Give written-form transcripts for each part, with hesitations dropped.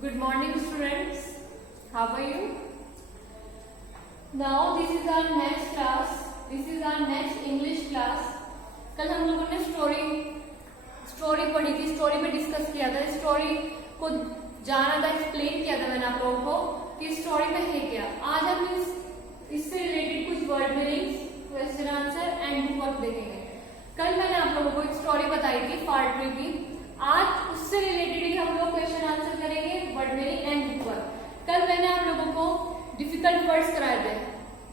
Good morning, students. How are you? Now this is our next class. This is our next English class. कल हम लोगों ने story पढ़ी थी, story पे डिस्कस किया था, स्टोरी को जाना था, एक्सप्लेन किया था मैंने आप लोगों को कि स्टोरी में है क्या। आज हम इससे रिलेटेड कुछ word meanings, question answer and book work देखेंगे। कल मैंने आप लोगों को एक स्टोरी बताई थी पार्ट 3 की, आज उससे रिलेटेड ही हम लोग क्वेश्चन आंसर करेंगे, word meaning and book work. कल मैंने आप लोगों को डिफिकल्ट वर्ड्स कराए थे,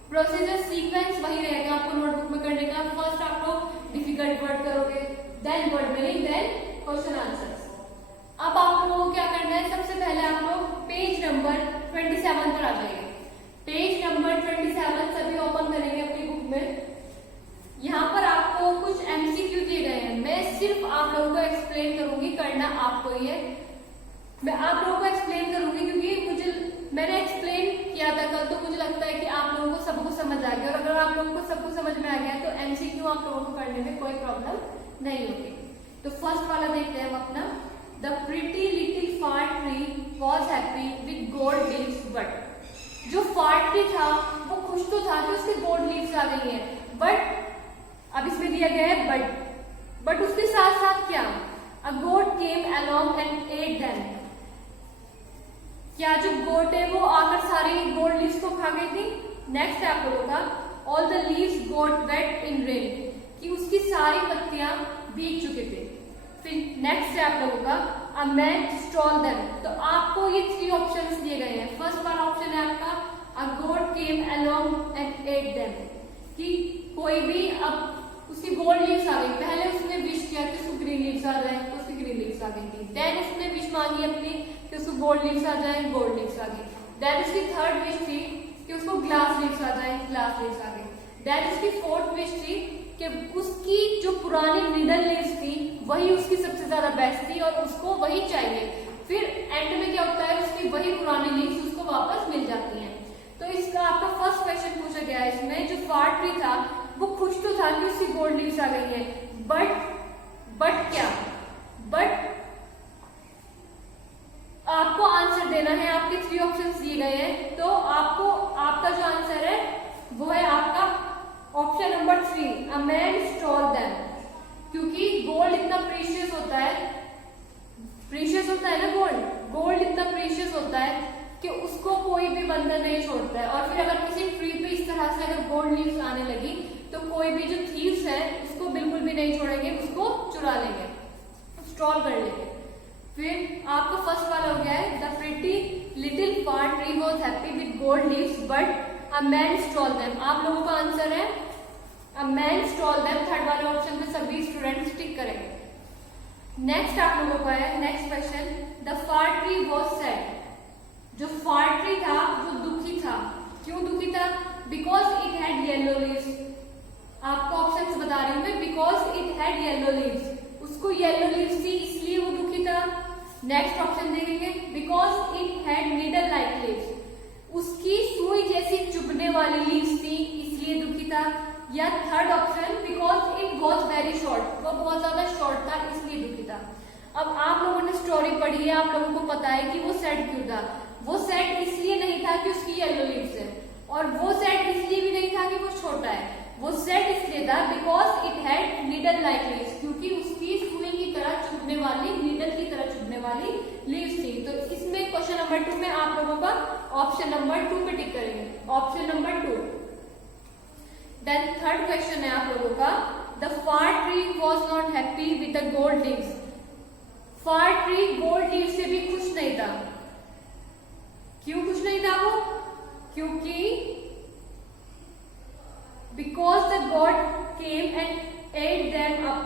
प्रोसीजर सीक्वेंस वही रहेगा आपको नोटबुक में करने का। फर्स्ट आप लोग डिफिकल्ट वर्ड करोगे, then word meaning, then question answers. अब आप लोगों को क्या करना है, सबसे पहले आप लोग पेज नंबर 27 पर आ जाइए। पेज नंबर 27 सभी ओपन करेंगे अपनी बुक में। यहाँ पर आपको कुछ एमसीक्यू दिए गए हैं, मैं सिर्फ आप लोगों को एक्सप्लेन करूंगी, करना आपको ही है। मैं आप लोगों को एक्सप्लेन करूंगी क्योंकि मैंने एक्सप्लेन किया था कल, तो मुझे लगता है कि आप लोगों को सबको समझ आ गया, और अगर आप लोगों को सबको समझ में आ गया तो एमसीक्यू आप लोगों को करने में कोई प्रॉब्लम नहीं होगी। तो फर्स्ट वाला देखते हैं हम अपना। The pretty little fir tree was happy with gold leaves, but जो फार्ट ट्री था वो खुश तो था कि उसके गोल्ड लीव्स आ गई हैं, बट अब इसमें दिया गया है बट उसके साथ साथ क्या, a goat came along and ate them. क्या जो गोट है वो आकर सारी गोल्ड लीव्स को खा गई थी। नेक्स्ट है आप लोगों का, all the leaves got wet in rain, कि उसकी सारी पत्तियां भीग चुके थे। फिर नेक्स्ट है आप लोगों का, अ मैन स्टॉल देम। तो आपको ये 3 ऑप्शंस दिए गए हैं। फर्स्ट वाला ऑप्शन है आपका, a goat came along and ate them, कि कोई भी अब उसकी गोल्ड लीव्स आ गई। पहले उसने विश किया कि उसको ग्रीन लीव्स आ जाए, तो उसकी ग्रीन लीव्स आ गई थी। देन उसने विश मांगी अपनी कि उसको गोल्ड लीव्स आ जाए, गोल्ड लीव्स आ गई। देन उसकी थर्ड विश थी कि उसको ग्लास लीव्स आ जाए, ग्लास लीव्स आ गई। देन उसकी फोर्थ विश थी कि उसकी जो पुरानी निडल लीव्स थी वही उसकी सबसे ज्यादा बेस्ट थी और उसको वही चाहिए। फिर एंड में क्या होता है, उसकी वही पुरानी लीव्स उसको वापस मिल जाती हैं। तो इसका आपका फर्स्ट क्वेश्चन पूछा गया है इसमें, जो फार्ट ट्री था वो खुश तो था कि उसकी गोल्ड लीव्स आ गई है, बट क्या, बट आपको आंसर देना है। आपके 3 ऑप्शंस दिए गए हैं, तो आपको आपका जो आंसर है वो है आपका ऑप्शन नंबर 3, अ मैन स्टॉल देम। क्योंकि गोल्ड इतना प्रीशियस होता है ना, गोल्ड इतना प्रीशियस होता है कि उसको कोई भी बंदर नहीं छोड़ता है। और फिर अगर किसी ट्री पे इस तरह से अगर गोल्ड लीव्स आने लगी तो कोई भी जो थीव्स है उसको बिल्कुल भी नहीं छोड़ेंगे, उसको चुरा लेंगे, स्टॉल कर लेंगे। फिर आपका फर्स्ट वाला हो गया है, the pretty little fir tree was happy with gold leaves but a man stole them. आप लोगों का आंसर है a man stole them. Third वाले ऑप्शन में सभी स्टूडेंट्स टिक करेंगे। नेक्स्ट आप लोगों का है next question, the fir tree was sad. जो फार्ट ट्री था वो दुखी था। क्यों दुखी था? Because it had yellow leaves. आपको ऑप्शंस बता रही हूं मैं, because it had yellow leaves, उसको येलो लीव्स थी इसलिए वो दुखी था। नेक्स्ट ऑप्शन देखेंगे, because it had needle like leaves, उसकी सुई जैसी चुभने वाली लीव्स थी इसलिए दुखी था। या third option, because it was very short, वो बहुत ज्यादा शॉर्ट था इसलिए दुखी था। अब आप लोगों ने स्टोरी पढ़ी है, आप लोगों को पता है कि वो सैड क्यों था। वो सैड इसलिए नहीं था कि उसकी येलो लीव्स है, और वो सैड इसलिए भी नहीं था कि वो छोटा है। वो सैड इसलिए था because it had needle like leaves, क्योंकि उसकी सुई की तरह चुभने वाली, नीडल की तरह चुभने वाली लीव्स थी। तो इसमें क्वेश्चन नंबर 2 में आप लोगों का ऑप्शन नंबर 2 पे टिक करेंगे, option number 2। Then third question है आप लोगों का, the fir tree was not happy with the gold leaves. Fir tree gold leaf से भी खुश नहीं था। क्यों खुश नहीं था वो? क्योंकि because the God came and ate them up,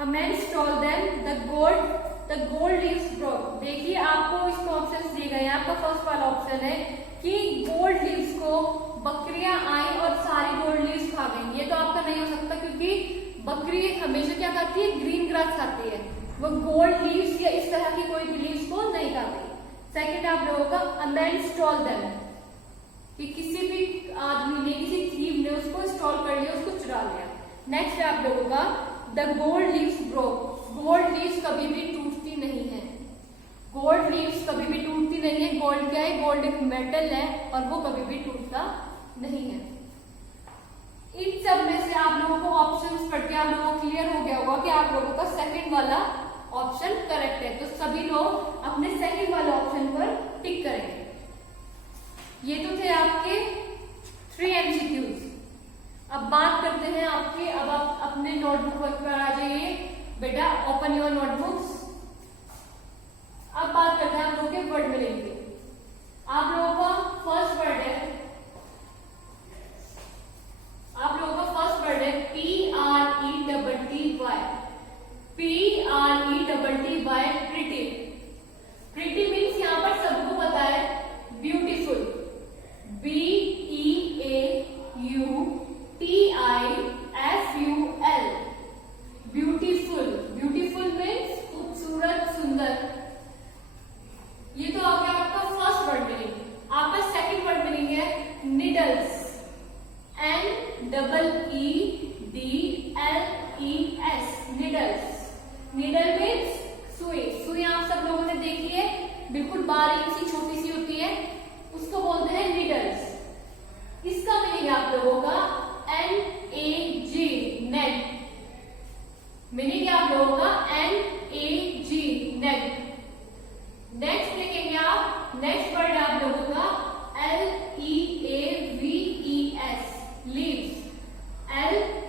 a man stole them, the gold leaves broke. देखिए आपको इसको ऑप्शंस दिए गए हैं। आपका फर्स्ट वाला ऑप्शन है कि गोल्ड लीव्स को बकरियां आई और सारी गोल्ड लीव्स खा गई। ये तो आपका नहीं हो सकता, क्योंकि बकरी हमेशा क्या खाती है, ग्रीन ग्रास खाती है, वो गोल्ड लीव्स या इस तरह की कोई भी लीव्स को नहीं खाती। सेकेंड आप लोगों का, अ मैन स्टॉल देम, कि किसी भी आदमी ने, किसी थीव ने उसको स्टॉल कर लिया, उसको चुरा लिया। नेक्स्ट है आप लोगों का, the gold leaves broke. Gold leaves कभी भी टूटती नहीं है। गोल्ड लीव्स कभी भी टूटती नहीं है। गोल्ड क्या है? गोल्ड एक मेटल है और वो कभी भी टूटता नहीं है। इन सब में से आप लोगों को ऑप्शंस पढ़ के आप लोगों को क्लियर हो गया होगा कि आप लोगों का सेकंड वाला ऑप्शन करेक्ट है। तो सभी लोग अपने सेकंड वाले ऑप्शन पर टिक करेंगे। ये तो थे आपके 3 MCQs। अब बात करते हैं आपके, अब आप अपने नोटबुक पर आ जाइए बेटा, ओपन योर नोटबुक्स। अब बात करते हैं आप लोगों के वर्ड मिलेंगे। आप लोगों का फर्स्ट वर्ड है, आप लोगों का फर्स्ट वर्ड है PRETTY। PRETTY, pretty. Pretty means यहाँ पर सबको पता है beautiful. BEAUTIFUL, beautiful. Beautiful means खूबसूरत, सुंदर। ये तो आ गया आपका फर्स्ट वर्ड मीनिंग। आपका सेकंड वर्ड मीनिंग है needles. NEEDLES, needles. Needle means सुई। सुई आप सब लोगों ने देखी है, बिल्कुल बारीक सी छोटी सी होती है, उसको बोलते हैं निडल्स। इसका मीनिंग आप लोगों का NAG, नेग। मीनिंग आप लोगों का NAG, नेग। नेक्स्ट देखेंगे आप, नेक्स्ट वर्ड आप लोगों का LEAVES, leaves.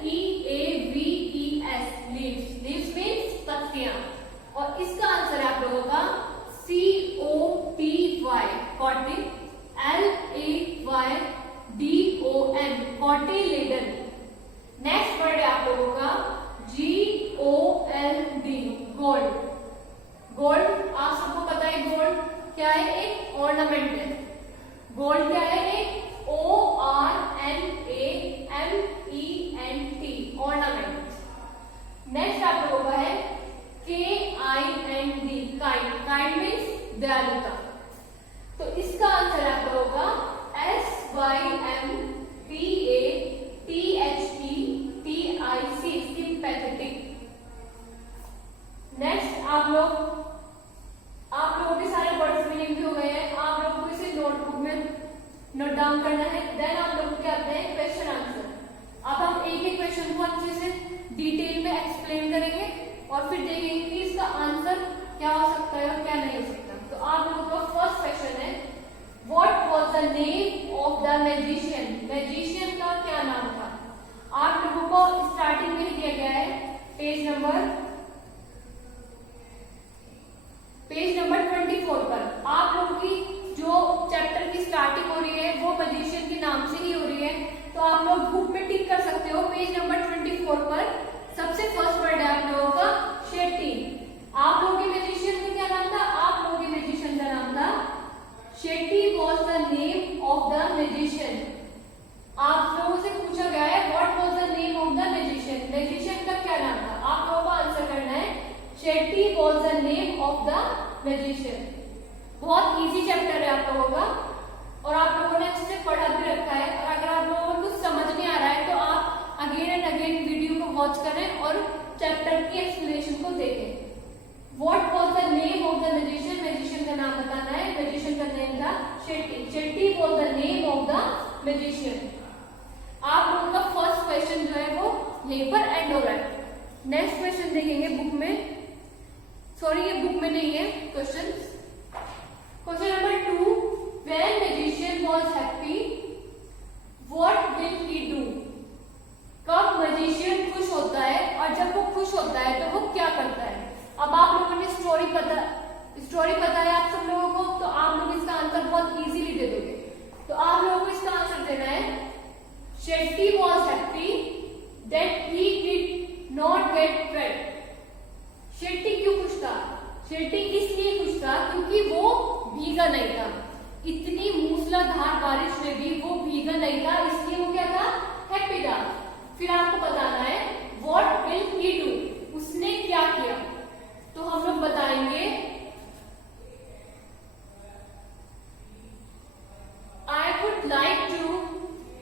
LEAVES, leaves. Leaves means पत्तियां। और इसका आंसर है आप लोगों का COTY, cotton. LAYDON, cotyledon. Next word है आप लोगों का GOLD, गोल्ड। गोल्ड आप सबको पता है गोल्ड क्या है? एक ऑर्नामेंट है। गोल्ड क्या है? एक ORNAMENT, ऑर्नामेंट। नेक्स्ट आप लोगों का है KIND, काइंड। काइंड मीन्स दयालुता। तो इसका आंसर है आप लोगों का SYMPATHETIC, सिंपैथेटिक। नेक्स्ट आप लोगों के सारे वर्ड्स मीनिंग भी हो गए हैं। आप लोगों को इसे नोटबुक में नोट डाउन करना है। देन आप लोग क्या आते हैं क्वेश्चन आंसर। अब हम एक एक क्वेश्चन को अच्छे से डिटेल में एक्सप्लेन करेंगे और फिर देखेंगे कि इसका आंसर क्या हो सकता है और क्या नहीं हो सकता। तो आप लोगों का फर्स्ट क्वेश्चन है, what was the name of the magician. Magician का क्या नाम था? आप लोगों को स्टार्टिंग में दिया गया है पेज नंबर 24 पर। आप लोगों की जो चैप्टर की स्टार्टिंग हो रही है वो मैजिशियन के नाम से ही हो रही है। तो आप लोग बुक में टिक कर सकते हो पेज नंबर 24 पर। सबसे फर्स्ट वर्ड है आप लोगों का शेट्टी। आप लोगों के मैजिशियन का क्या नाम था? आप लोगों के मैजिशियन का नाम था Shetty was the name of the magician. आप लोगों से पूछा गया है what was the name of the magician. Magician का क्या नाम था? आप लोगों को आंसर करना है Shetty was the name of the magician. बहुत इजी चैप्टर है आप लोगों का और आप लोगों ने अच्छे से पढ़ा भी रखा है। और अगर आप लोगों को कुछ समझ नहीं आ रहा है तो आप अगेन एंड अगेन वीडियो को वॉच करें और चैप्टर की एक्सप्लेनेशन को देखें। What was the name of the magician. Magician का नाम बताना है। मैजिशियन का नेम था Shetty. Shetty was the name of the magician. आप लोगों का फर्स्ट क्वेश्चन जो है वो यहीं पर एंड हो रहा है। नेक्स्ट क्वेश्चन देखेंगे बुक में, सॉरी ये बुक में नहीं है question. Question number 2, when magician was happy what will he do. कब मैजिशियन खुश होता है और जब वो खुश होता है तो वो क्या करता है। अब आप लोगों ने स्टोरी पता है आप सब लोगों को, तो आप लोग इसका आंसर बहुत इजीली दे दोगे। तो आप लोगों को इसका आंसर देना है Shetty was happy that he did not get wet. Shetty क्यों खुश था? शेट्टी इसलिए खुश था क्योंकि वो भीगा नहीं था। इतनी मूसलाधार बारिश में भी वो भीगा नहीं था, इसलिए वो क्या था? हैप्पी था। फिर आपको बताना है व्हाट विल ही डू, उसने क्या किया। तो हम लोग बताएंगे I would like to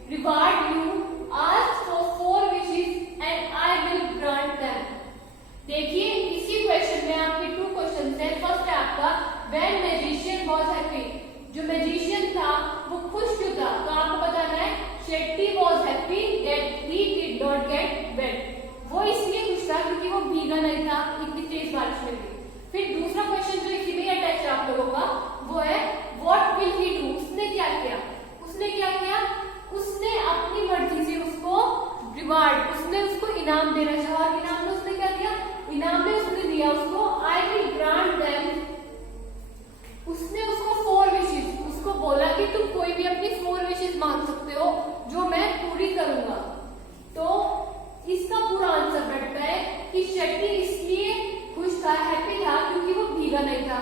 reward you, ask for 4 wishes and I will grant them। देखिए इसी क्वेश्चन में आपके 2 क्वेश्चन हैं। फर्स्ट है आपका Shetty was happy that he did not get wet. वो इसलिए खुश था क्योंकि वो भीगा नहीं था इतनी तेज बारिश में भी। फिर दूसरा क्वेश्चन जो इसी में अटैच है आप लोगों का, वो है व्हाट विल ही डू। उसने क्या किया? उसने अपनी मर्जी से उसको रिवार्ड, उसने उसको इनाम देना चाहा, और इनाम में उसने क्या दिया? इनाम में उसने दिया उसको आई विल ग्रांट देम। उसने उसको 4 विशेस, उसको बोला कि तुम कोई भी अपनी 4 विशेस मांग सकते हो जो मैं पूरी करूंगा। तो इसका पूरा आंसर बैठता है कि शेट्टी इसलिए खुश था, हैप्पी था क्योंकि वो भीगा नहीं था।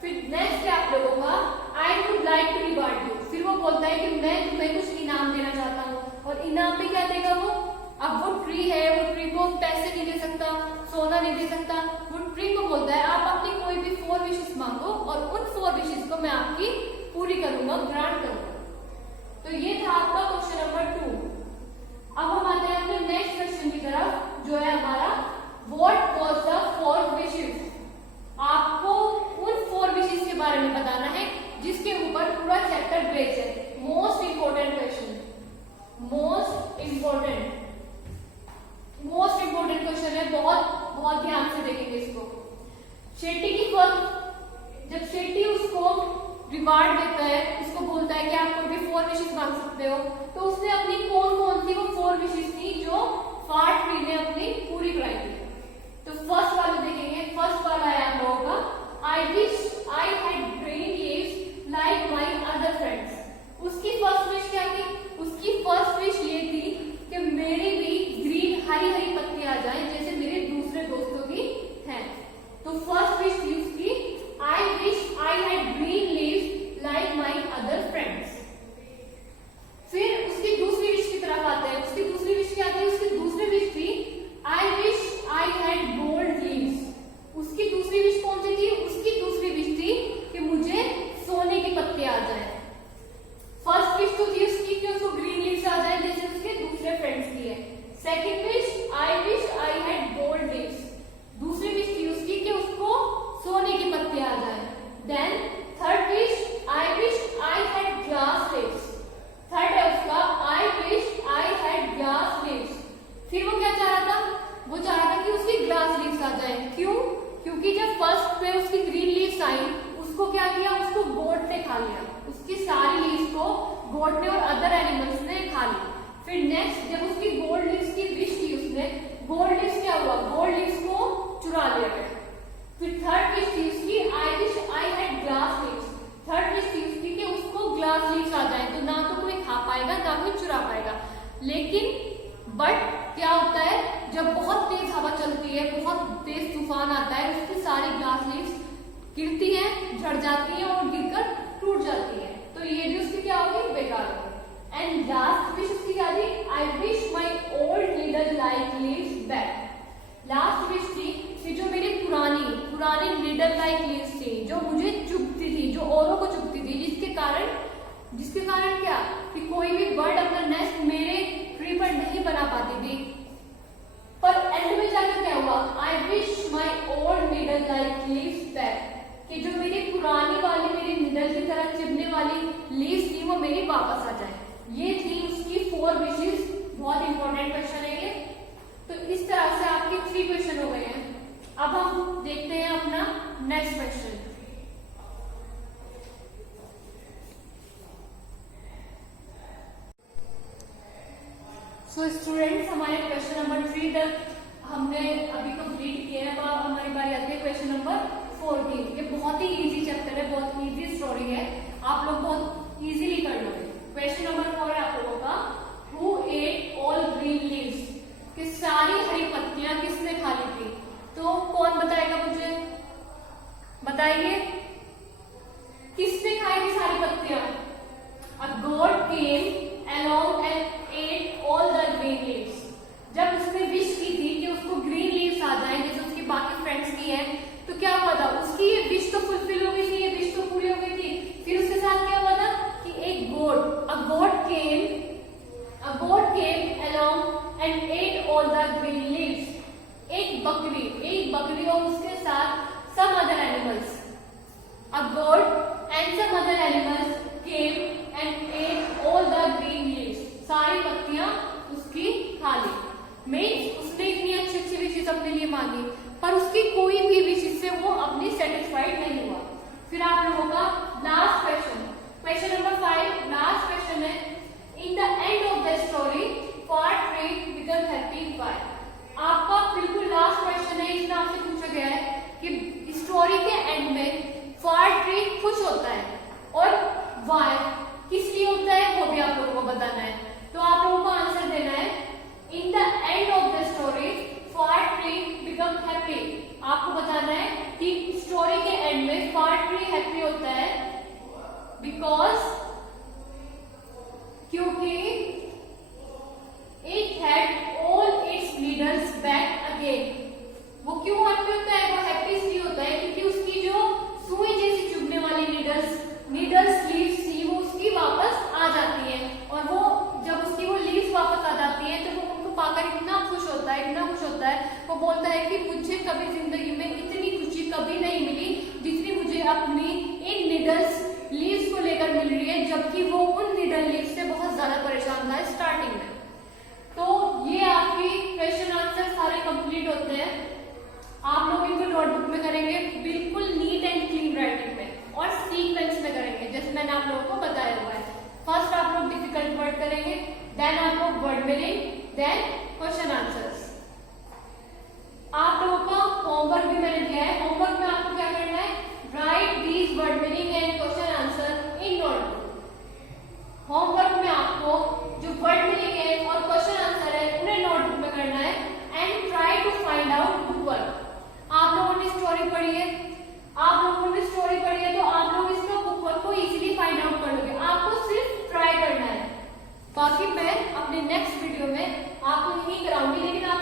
फिर नेक्स्ट है आप लोगों का I would like to reward you. फिर वो बोलता है कि मैं तुम्हें कुछ इनाम देना चाहता हूँ, और इनाम में क्या देगा वो? अब वो ट्री है, वो ट्री को पैसे नहीं दे सकता, सोना नहीं दे सकता, वो ट्री को बोलता है आप अपनी कोई भी 4 विशेस मांगो और उन 4 विशेस को मैं आपकी पूरी करूंगा, ग्रांट करूंगा। तो ये था आपका क्वेश्चन नंबर 2। अब हम आते हैं अपने नेक्स्ट क्वेश्चन की तरफ, जो है हमारा what was the 4th wishes. आपको उन 4 विशेस के बारे में बताना है जिसके ऊपर पूरा चैप्टर बेस्ड है। Most important question, most important question है, बहुत ध्यान से देखेंगे इसको। शेट्टी की जब शेट्टी उसको रिवार्ड देता है, उसको बोलता है कि आप कोई भी 4 विशेस मांग सकते हो, तो उसने अपनी कौन सी वो 4 विशेस थी जो फाट ट्री ने अपनी पूरी कराई थी। तो फर्स्ट वाले देखेंगे, फर्स्ट वाला है आप लोगों का आई wish I had green leaves like my other friends. उसकी फर्स्ट विश क्या थी? उसकी फर्स्ट विश ये थी कि मेरी भी ग्रीन हरी पत्तियां आ जाएं जैसे मेरे दूसरे दोस्तों की हैं। तो फर्स्ट विश थी उसकी आई wish I had green leaves like my other friends. फिर उसकी दूसरी विश की तरफ आते हैं। उसकी दूसरी विश क्या थी? उसकी दूसरी विश थी आई wish I had gold leaves. उसकी दूसरी विश कौन सी थी? उसकी दूसरी विश थी कि मुझे सोने की पत्तियां आ जाए। फर्स्ट विश तो थी उसकी कि उसको ग्रीन लीव्स आ जाए जैसे उसके दूसरे फ्रेंड्स की है। Second wish I had gold leaves. दूसरी विश थी उसकी कि उसको सोने की पत्तियां आ जाए। Then third wish I had glass leaves. Third है उसका I wish I had glass leaves. फिर वो क्या चाह रहा था? वो चाह रहा था कि उसकी ग्लास लीव्स आ जाए। क्यों? क्योंकि जब फर्स्ट पे उसकी ग्रीन लीव्स आई, उसको क्या किया? उसको गोट ने खा लिया। उसकी सारी लीव्स को गोट ने और अदर एनिमल्स ने खा ली। फिर नेक्स्ट जब उसकी गोल्ड लीव्स की विश की, उसने गोल्ड लीव्स क्या हुआ? गोल्ड लीव्स को चुरा लिया गया। फिर थर्ड विश थी उसकी आई wish I had glass leaves. Third wish थी उसकी कि उसको ग्लास लीव्स आ जाए, तो ना तो कोई खा पाएगा ना कोई चुरा पाएगा। लेकिन बट क्या होता है, जब बहुत तेज हवा चलती है, बहुत तेज तूफान आता है, उसकी सारी ग्लास लीव्स गिरती हैं, झड़ जाती हैं और गिरकर टूट जाती है। तो ये भी उसकी क्या होगी? बेकार होगी। एंड लास्ट विश उसकी क्या थी? I wish my old needle like leaves back. Last wish थी कि जो मेरी पुरानी नीडल लाइक लीव्स थी, जो मुझे चुभती थी, जो औरों को चुभती थी, जिसके कारण क्या कि कोई भी बर्ड अपना नेस्ट मेरे ट्री पर नहीं बना पाती थी। पर एंड में जाकर क्या हुआ? I wish my old needle like leaves back, कि जो मेरी पुरानी वाली मेरी नीडल की तरह चिपने वाली लीव्स थी वो मेरी वापस आ जाए। ये थी उसकी 4 विशेस। बहुत इंपॉर्टेंट क्वेश्चन है ये। तो इस तरह से आपके 3 क्वेश्चन हो गए हैं। अब हम देखते हैं अपना नेक्स्ट क्वेश्चन। सो स्टूडेंट्स, हमारे क्वेश्चन नंबर 3 तक हमने अभी कंप्लीट किया है। अब हमारी बारी आती है क्वेश्चन नंबर 4 की। ये बहुत ही इजी चैप्टर है, बहुत इजी स्टोरी है, आप लोग बहुत इजीली कर लोगे। क्वेश्चन नंबर 4 है आप लोगों का who at all green leaves, कि सारी हरी पत्तियां किसने खा ली थी? तो कौन बताएगा मुझे? बताइए, किसने खाई थी सारी पत्तियां? A god came along and ate all the green leaves। जब उसने विश की थी कि उसको ग्रीन लीव्स आ जाए जैसे उसकी बाकी फ्रेंड्स की है, तो क्या हुआ था? उसकी ये विश तो फुलफिल हो गई थी, ये विश तो पूरी हो गई थी। फिर उसके साथ क्या हुआ था कि एक अ goat came along and ate all the green leaves। मांगी, पर उसकी कोई भी विश इससे वो अपनी सेटिस्फाइड नहीं हुआ। फिर आप लोगों का last question, question number 5, last question है, in the end of the story part 3 become happy why. आपका बिल्कुल लास्ट क्वेश्चन है, इसमें आपसे पूछा गया है कि स्टोरी के एंड में पार्ट 3 खुश होता है और व्हाई किस लिए होता है वो भी आप लोगों को बताना है। तो आप लोगों को आंसर देना है, in the end of the story part 3 become happy. आपको बताना है कि स्टोरी के एंड में पार्ट 3 हैप्पी होता है बिकॉज, क्योंकि it had all it's needles back again. वो क्यों हैप्पी होता है? वो हैप्पी इसलिए होता है क्योंकि उसकी जो सुई जैसी चुभने वाली नीडल्स लीव्स थी वो उसकी वापस आ जाती है, और वो जब उसकी वो लीव्स वापस आ जाती है तो वो उनको पाकर इतना खुश होता है, इतना खुश होता है, वो बोलता है कि मुझे कभी जिंदगी में इतनी खुशी कभी नहीं मिली जितनी मुझे अपनी इन नीडल्स लीव्स को लेकर मिल रही है, जबकि वो उन नीडल लीव्स से बहुत ज्यादा परेशान था स्टार्टिंग में। तो ये आपकी क्वेश्चन आंसर सारे कंप्लीट होते हैं। आप लोग इनको नोटबुक में करेंगे, बिल्कुल नीट एंड क्लीन राइटिंग में और सीक्वेंस में करेंगे जैसे मैंने आप लोगों को बताया हुआ है। फर्स्ट आप लोग डिफिकल्ट वर्ड करेंगे, देन आप लोग word meaning, then question answers. आप लोगों का होमवर्क भी मैंने दिया है, होमवर्क में आपको क्या करना है, right these word meaning and question answer in notebook. Homework में आपको जो वर्ड मीनिंग है और क्वेश्चन आंसर है उन्हें नोटबुक में करना है and try to find out book work. आप लोगों ने स्टोरी पढ़ी है, आप लोगों ने स्टोरी पढ़ी है तो आप लोग इसका बुक वर्क को इजीली फाइंड आउट कर लोगे, आपको सिर्फ ट्राई करना है। बाकी मैं अपने नेक्स्ट वीडियो में आपको यही कराऊंगी, लेकिन आप